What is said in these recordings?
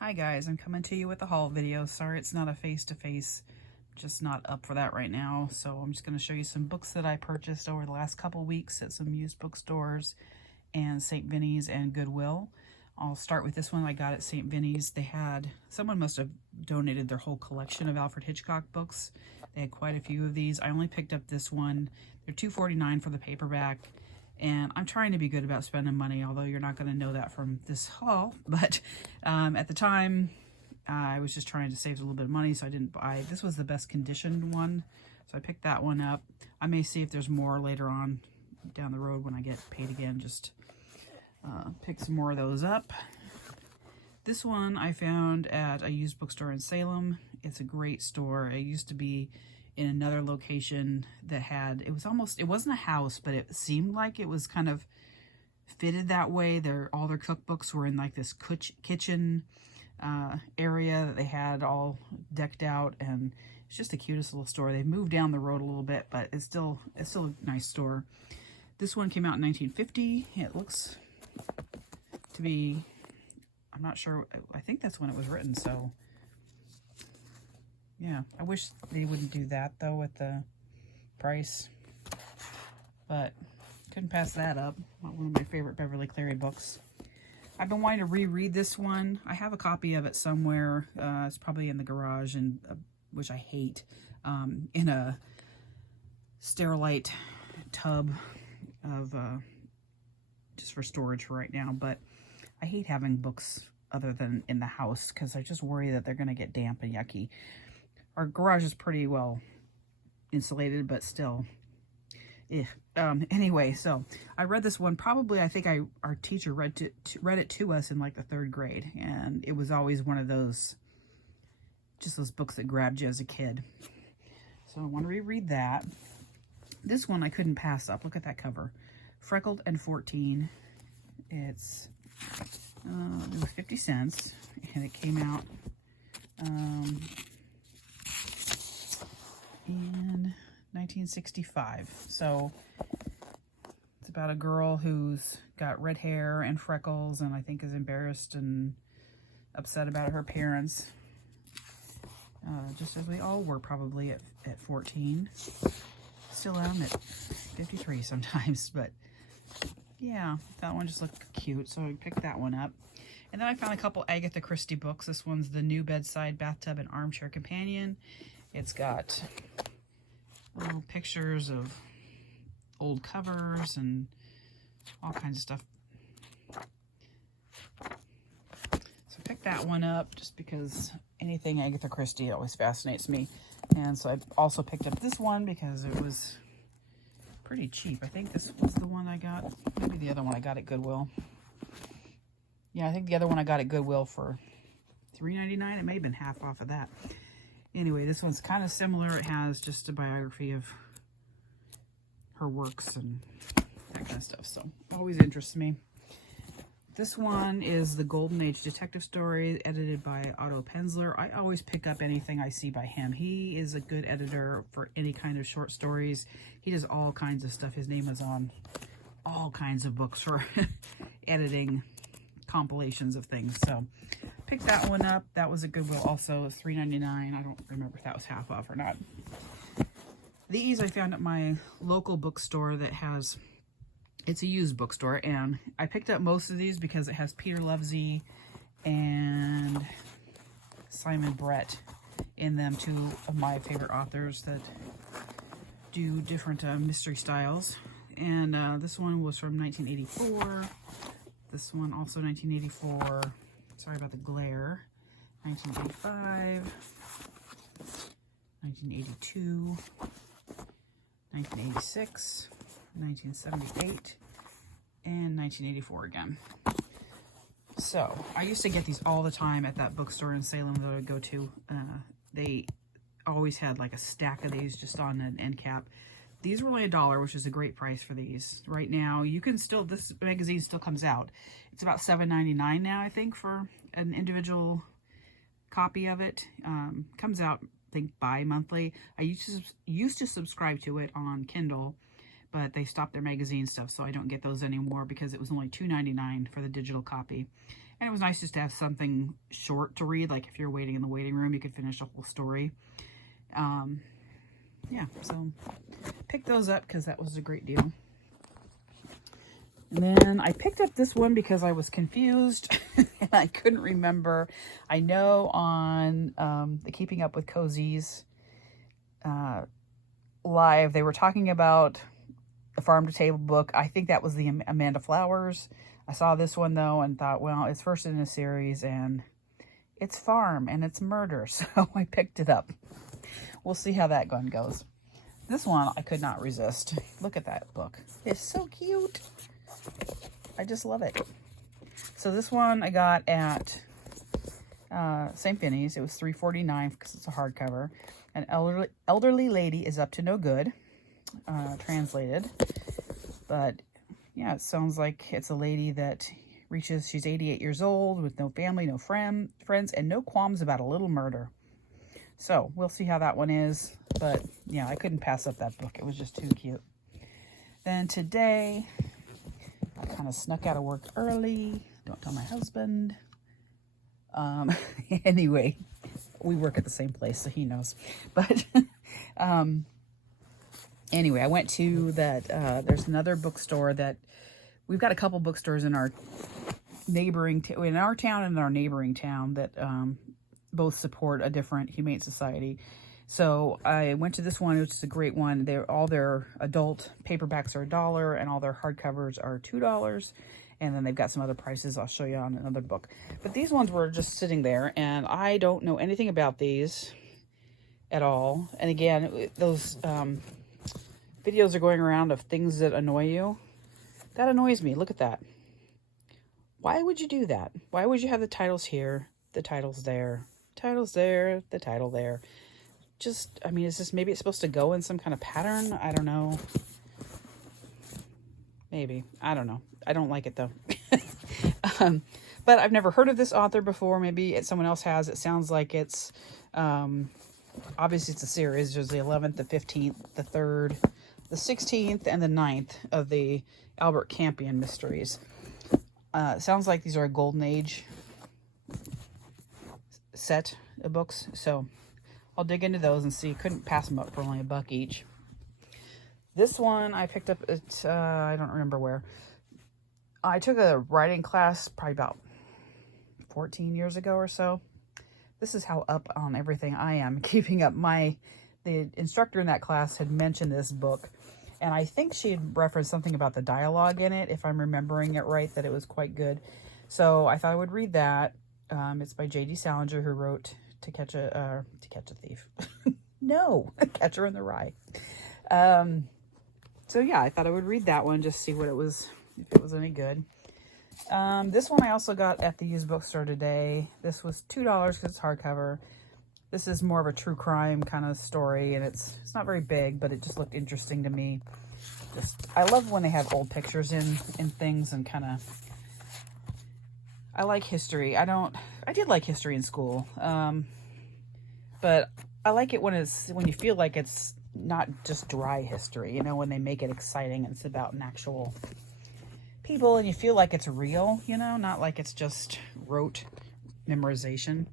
Hi guys, I'm coming to you with a haul video. Sorry it's not a face-to-face, just not up for that right now. So I'm just going to show you some books that I purchased over the last couple weeks at some used bookstores and St. Vinny's and Goodwill. I'll start with this one I got at St. Vinny's. Someone must have donated their whole collection of Alfred Hitchcock books. They had quite a few of these. I only picked up this one. They're $2.49 for the paperback. And I'm trying to be good about spending money, although you're not going to know that from this haul. But at the time, I was just trying to save a little bit of money, so I didn't buy. This was the best conditioned one, so I picked that one up. I may see if there's more later on down the road when I get paid again, just pick some more of those up. This one I found at a used bookstore in Salem. It's a great store. It used to be in another location that had, it wasn't a house, but it seemed like it was kind of fitted that way. All their cookbooks were in like this kitchen area that they had all decked out, and it's just the cutest little store. They've moved down the road a little bit, but it's still a nice store. This one came out in 1950. It looks to be, I'm not sure, I think that's when it was written, so yeah, I wish they wouldn't do that though with the price, but couldn't pass that up. One of my favorite Beverly Cleary books. I've been wanting to reread this one. I have a copy of it somewhere. It's probably in the garage, and which I hate, in a Sterilite tub of just for storage for right now. But I hate having books other than in the house because I just worry that they're going to get damp and yucky. Our garage is pretty well insulated, but still. Anyway, so I read this one. Probably, I think our teacher read it to us in like the 3rd grade, and it was always one of those, just those books that grabbed you as a kid. So I want to reread that. This one I couldn't pass up. Look at that cover, Freckled and 14. It was 50 cents, and it came out in 1965. So it's about a girl who's got red hair and freckles, and I think is embarrassed and upset about her appearance, just as we all were probably at 14. Still am at 53 sometimes, but yeah, that one just looked cute, so I picked that one up. And then I found a couple Agatha Christie books. This one's The New Bedside Bathtub and Armchair Companion. It's got little pictures of old covers and all kinds of stuff. So I picked that one up just because anything Agatha Christie always fascinates me. And so I also picked up this one because it was pretty cheap. I think this was the one I got. Maybe the other one I got at Goodwill. Yeah, I think the other one I got at Goodwill for $3.99. It may have been half off of that. Anyway, this one's kind of similar. It has just a biography of her works and that kind of stuff. So always interests me. This one is the Golden Age Detective Story, edited by Otto Penzler. I always pick up anything I see by him. He is a good editor for any kind of short stories. He does all kinds of stuff. His name is on all kinds of books for editing compilations of things. So picked that one up. That was a Goodwill also. It was $3.99. I don't remember if that was half off or not. These I found at my local bookstore that has, it's a used bookstore, and I picked up most of these because it has Peter Lovesey and Simon Brett in them, two of my favorite authors that do different mystery styles. And this one was from 1984. This one also 1984. Sorry about the glare. 1985, 1982, 1986, 1978, and 1984 again. So I used to get these all the time at that bookstore in Salem that I would go to. They always had like a stack of these just on an end cap. These were only $1, which is a great price for these. Right now, you can still, this magazine still comes out. It's about $7.99 now, I think, for an individual copy of it. Comes out, I think, bi-monthly. I used to subscribe to it on Kindle, but they stopped their magazine stuff, so I don't get those anymore because it was only $2.99 for the digital copy. And it was nice just to have something short to read. Like if you're waiting in the waiting room, you could finish a whole story. Yeah, so pick those up because that was a great deal. And then I picked up this one because I was confused and I couldn't remember. I know on the Keeping Up with Cozies live, they were talking about the Farm to Table book. I think that was the Amanda Flowers. I saw this one though and thought, well, it's first in a series and it's farm and it's murder. So I picked it up. We'll see how that one goes. This one I could not resist. Look at that book. It's so cute. I just love it. So this one I got at St. Finney's. It was $3.49 because it's a hardcover. An elderly lady is up to no good, translated. But yeah, it sounds like it's a lady that she's 88 years old with no family, no friends, and no qualms about a little murder. So we'll see how that one is. But yeah, I couldn't pass up that book. It was just too cute. Then today, I kind of snuck out of work early. Don't tell my husband. Anyway, we work at the same place, so he knows. But anyway, I went to that. There's another bookstore that we've got a couple bookstores in our in our town and in our neighboring town that both support a different humane society. So I went to this one, which is a great one. All their adult paperbacks are $1 and all their hardcovers are $2. And then they've got some other prices I'll show you on another book. But these ones were just sitting there and I don't know anything about these at all. And again, those videos are going around of things that annoy you. That annoys me. Look at that. Why would you do that? Why would you have the titles here, the titles there, titles there, the title there? Just, I mean, is this, maybe it's supposed to go in some kind of pattern? I don't know. Maybe. I don't know. I don't like it though. But I've never heard of this author before. Maybe someone else has. It sounds like it's, obviously it's a series. There's the 11th, the 15th, the 3rd, the 16th, and the 9th of the Albert Campion mysteries. It sounds like these are a golden age set of books. So I'll dig into those and see. Couldn't pass them up for only $1 each. This one I picked up at, I don't remember where. I took a writing class probably about 14 years ago or so. This is how up on everything I am keeping up. The instructor in that class had mentioned this book. And I think she had referenced something about the dialogue in it, if I'm remembering it right, that it was quite good. So I thought I would read that. It's by J.D. Salinger, who wrote To Catch a Thief. No, Catcher in the Rye. So yeah, I thought I would read that one, just see what it was, if it was any good. This one I also got at the used bookstore today. This was $2 because it's hardcover. This is more of a true crime kind of story, and it's not very big, but it just looked interesting to me. I love when they have old pictures in things and kind of, I like history. I did like history in school, but I like it when you feel like it's not just dry history, you know, when they make it exciting and it's about an actual people and you feel like it's real, you know, not like it's just rote memorization.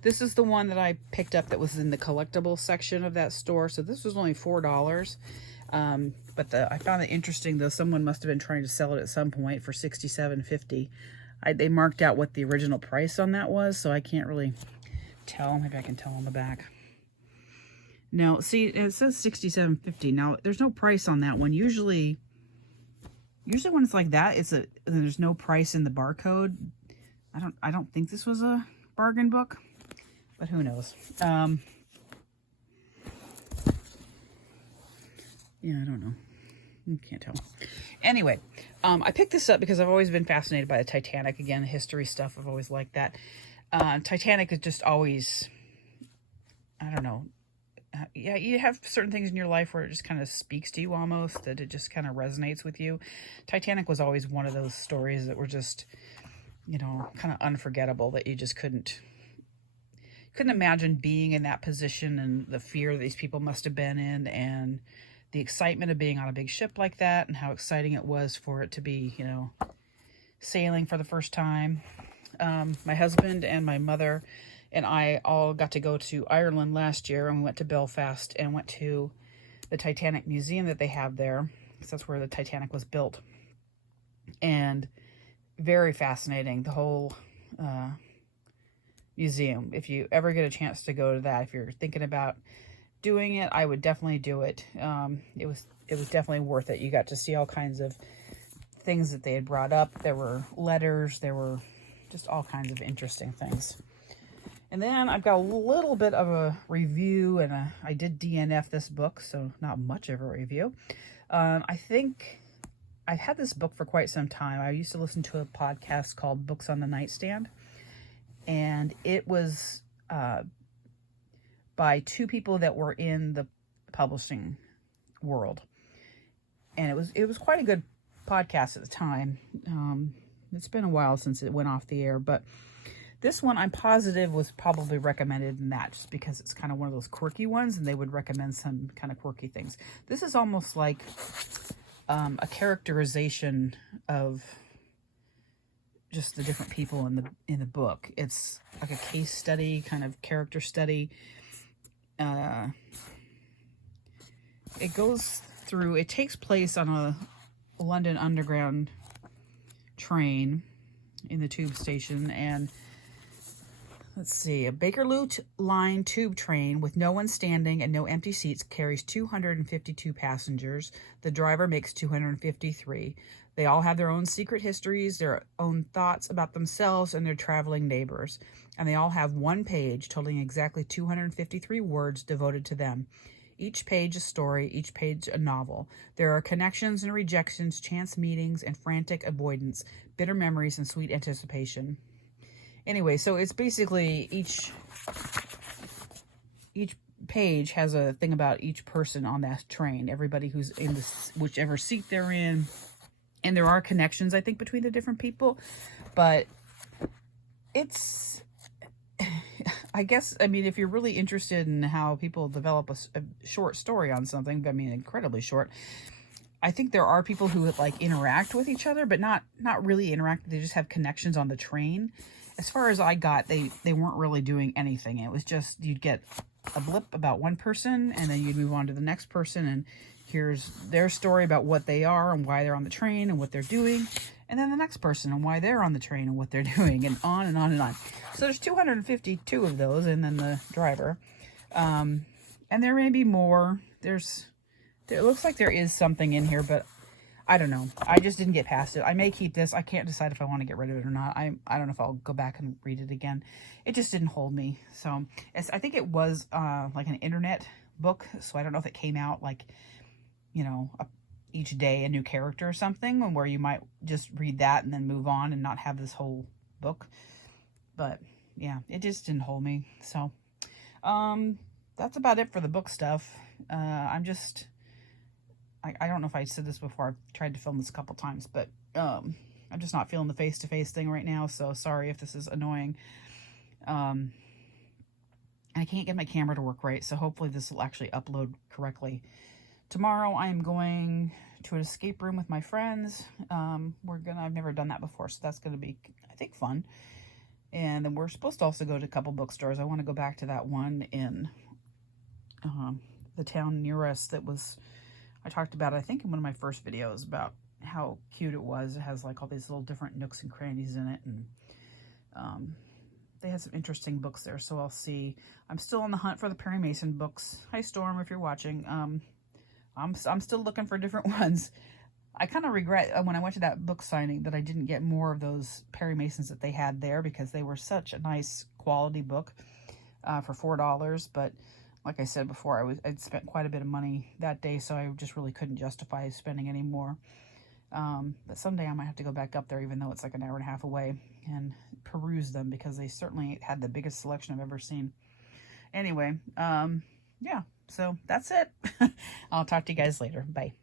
This is the one that I picked up that was in the collectible section of that store. So this was only $4. But I found it interesting, though. Someone must have been trying to sell it at some point for $67.50. They marked out what the original price on that was, so I can't really tell. Maybe I can tell on the back. Now, see, it says $67.50. Now, there's no price on that one. Usually when it's like that, there's no price in the barcode. I don't think this was a bargain book. But who knows? Yeah, I don't know. Can't tell. Anyway, I picked this up because I've always been fascinated by the Titanic. Again, history stuff, I've always liked that. Titanic is just always, I don't know. Yeah, you have certain things in your life where it just kind of speaks to you almost, that it just kind of resonates with you. Titanic was always one of those stories that were just, you know, kind of unforgettable, that you just couldn't imagine being in that position, and the fear that these people must have been in, and the excitement of being on a big ship like that, and how exciting it was for it to be, you know, sailing for the first time. My husband and my mother and I all got to go to Ireland last year, and we went to Belfast and went to the Titanic Museum that they have there, because that's where the Titanic was built. And very fascinating, the whole museum. If you ever get a chance to go to that, if you're thinking about doing it, I would definitely do it. It was definitely worth it. You got to see all kinds of things that they had brought up. There were letters, there were just all kinds of interesting things. And then I've got a little bit of a review, and I did DNF this book, so not much of a review. I think I've had this book for quite some time. I used to listen to a podcast called Books on the Nightstand, and it was by two people that were in the publishing world. And it was quite a good podcast at the time. It's been a while since it went off the air, but this one I'm positive was probably recommended in that, just because it's kind of one of those quirky ones, and they would recommend some kind of quirky things. This is almost like a characterization of just the different people in the book. It's like a case study, kind of character study. It goes through, it takes place on a London Underground train in the tube station, and let's see, a Bakerloo line tube train with no one standing and no empty seats carries 252 passengers. The driver makes 253. They all have their own secret histories, their own thoughts about themselves and their traveling neighbors. And they all have one page totaling exactly 253 words devoted to them. Each page a story, each page a novel. There are connections and rejections, chance meetings and frantic avoidance, bitter memories and sweet anticipation. Anyway, so it's basically each page has a thing about each person on that train, everybody who's in whichever seat they're in. And there are connections, I think, between the different people. But it's, I guess, I mean, if you're really interested in how people develop a short story on something, I mean, incredibly short, I think there are people who like interact with each other, but not really interact. They just have connections on the train. As far as I got, they weren't really doing anything. It was just, you'd get a blip about one person, and then you'd move on to the next person, and here's their story about what they are and why they're on the train and what they're doing, and then the next person and why they're on the train and what they're doing, and on and on and on. So there's 252 of those, and then the driver. And there may be more. It looks like there is something in here, but I don't know. I just didn't get past it. I may keep this. I can't decide if I want to get rid of it or not. I don't know if I'll go back and read it again. It just didn't hold me. So I think it was like an internet book. So I don't know if it came out like, you know, each day a new character or something, where you might just read that and then move on and not have this whole book. But yeah, it just didn't hold me. So that's about it for the book stuff. I don't know if I said this before. I've tried to film this a couple times, but I'm just not feeling the face-to-face thing right now, so sorry if this is annoying. And I can't get my camera to work right, so hopefully this will actually upload correctly. Tomorrow I am going to an escape room with my friends. I've never done that before, so that's gonna be, I think, fun. And then we're supposed to also go to a couple bookstores. I want to go back to that one in the town near us that was, I talked about, I think, in one of my first videos about how cute it was. It has like all these little different nooks and crannies in it, and they had some interesting books there, so I'll see. I'm still on the hunt for the Perry Mason books. Hi, Storm, if you're watching. I'm still looking for different ones. I kind of regret when I went to that book signing that I didn't get more of those Perry Masons that they had there, because they were such a nice quality book for $4, but like I said before, I'd spent quite a bit of money that day, so I just really couldn't justify spending any more. But someday I might have to go back up there, even though it's like an hour and a half away, and peruse them, because they certainly had the biggest selection I've ever seen. Anyway, yeah, so that's it. I'll talk to you guys later. Bye.